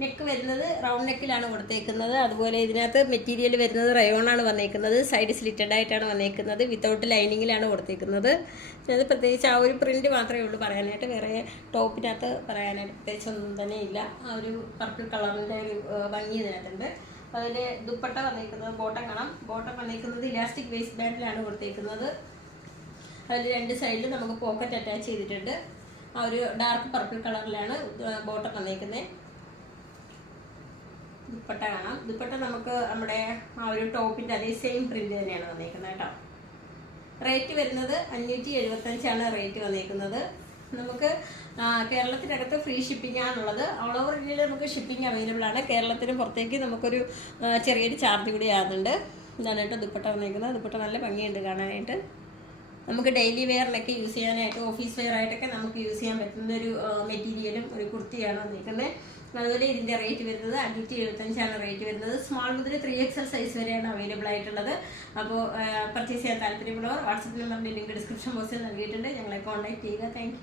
Neck വരുന്നത് round നെക്കിലാണ് കൊടുത്തേക്കുന്നത്. അതുപോലെ ഇതിനകത്ത് മെറ്റീരിയൽ വരുന്നത് റയോണാണ് വന്നേക്കുന്നത്. സൈഡ് സ്ലിറ്റഡ് ആയിട്ടാണ് വന്നേക്കുന്നത്. വിത്തൗട്ട് ലൈനിങ്ങിലാണ് കൊടുത്തേക്കുന്നത്. അത് പ്രത്യേകിച്ച് ആ ഒരു പ്രിന്റ് മാത്രമേ ഉള്ളൂ പറയാനായിട്ട്. വേറെ ടോപ്പിനകത്ത് പറയാനായിട്ട് പ്രത്യേകിച്ച് ഒന്നും തന്നെ ഇല്ല. ആ ഒരു പർപ്പിൾ കളറിൻ്റെ ഒരു ഭംഗി ഇതിനകത്തുണ്ട്. അതിൽ ദുപ്പട്ട വന്നേക്കുന്നത് ബോട്ടം കാണാം. ബോട്ടം വന്നേക്കുന്നത് ഇലാസ്റ്റിക് വേസ്റ്റ് ബാൻഡിലാണ് കൊടുത്തേക്കുന്നത്. അതിൽ രണ്ട് സൈഡിൽ നമുക്ക് പോക്കറ്റ് അറ്റാച്ച് ചെയ്തിട്ടുണ്ട്. ആ ഒരു ഡാർക്ക് പർപ്പിൾ കളറിലാണ് ബോട്ടം വന്നേക്കുന്നത്. ദുപ്പട്ട കാണാം. ദുപ്പട്ട നമുക്ക് നമ്മുടെ ആ ഒരു ടോപ്പിൻ്റെ അതേ സെയിം പ്രിന്റ് തന്നെയാണ് വന്നേക്കുന്നത് കേട്ടോ. റേറ്റ് വരുന്നത് 575 റേറ്റ് വന്നേക്കുന്നത്. നമുക്ക് കേരളത്തിനകത്ത് ഫ്രീ ഷിപ്പിംഗ് ആണുള്ളത്. ഓൾ ഓവർ ഇന്ത്യയിൽ നമുക്ക് ഷിപ്പിംഗ് അവൈലബിൾ ആണ്. കേരളത്തിന് പുറത്തേക്ക് നമുക്കൊരു ചെറിയൊരു ചാർജ് കൂടി ആകുന്നുണ്ട്. ഇതാണ് കേട്ടോ ദുപ്പട്ട വന്നേക്കുന്നത്. ദുപ്പട്ട നല്ല ഭംഗിയുണ്ട് കാണാനായിട്ട്. നമുക്ക് ഡെയിലി വെയറിനൊക്കെ യൂസ് ചെയ്യാനായിട്ട്, ഓഫീസ് വെയർ ആയിട്ടൊക്കെ നമുക്ക് യൂസ് ചെയ്യാൻ പറ്റുന്ന ഒരു മെറ്റീരിയലും ഒരു കുർത്തിയാണ് വന്നിരിക്കുന്നത്. അതുപോലെ ഇതിൻ്റെ റേറ്റ് വരുന്നത് 575 റേറ്റ് വരുന്നത്. സ്മാൾ മുതൽ 3XL സൈസ് വരെയാണ് അവൈലബിൾ ആയിട്ടുള്ളത്. അപ്പോൾ പർച്ചേസ് ചെയ്യാൻ താല്പര്യമുള്ളവർ വാട്സപ്പ് നമ്പറിൻ്റെ ലിങ്ക് ഡിസ്ക്രിപ്ഷൻ ബോക്സിൽ നൽകിയിട്ടുണ്ട്. ഞങ്ങളെ കോൺടാക്ട് ചെയ്യുക. താങ്ക്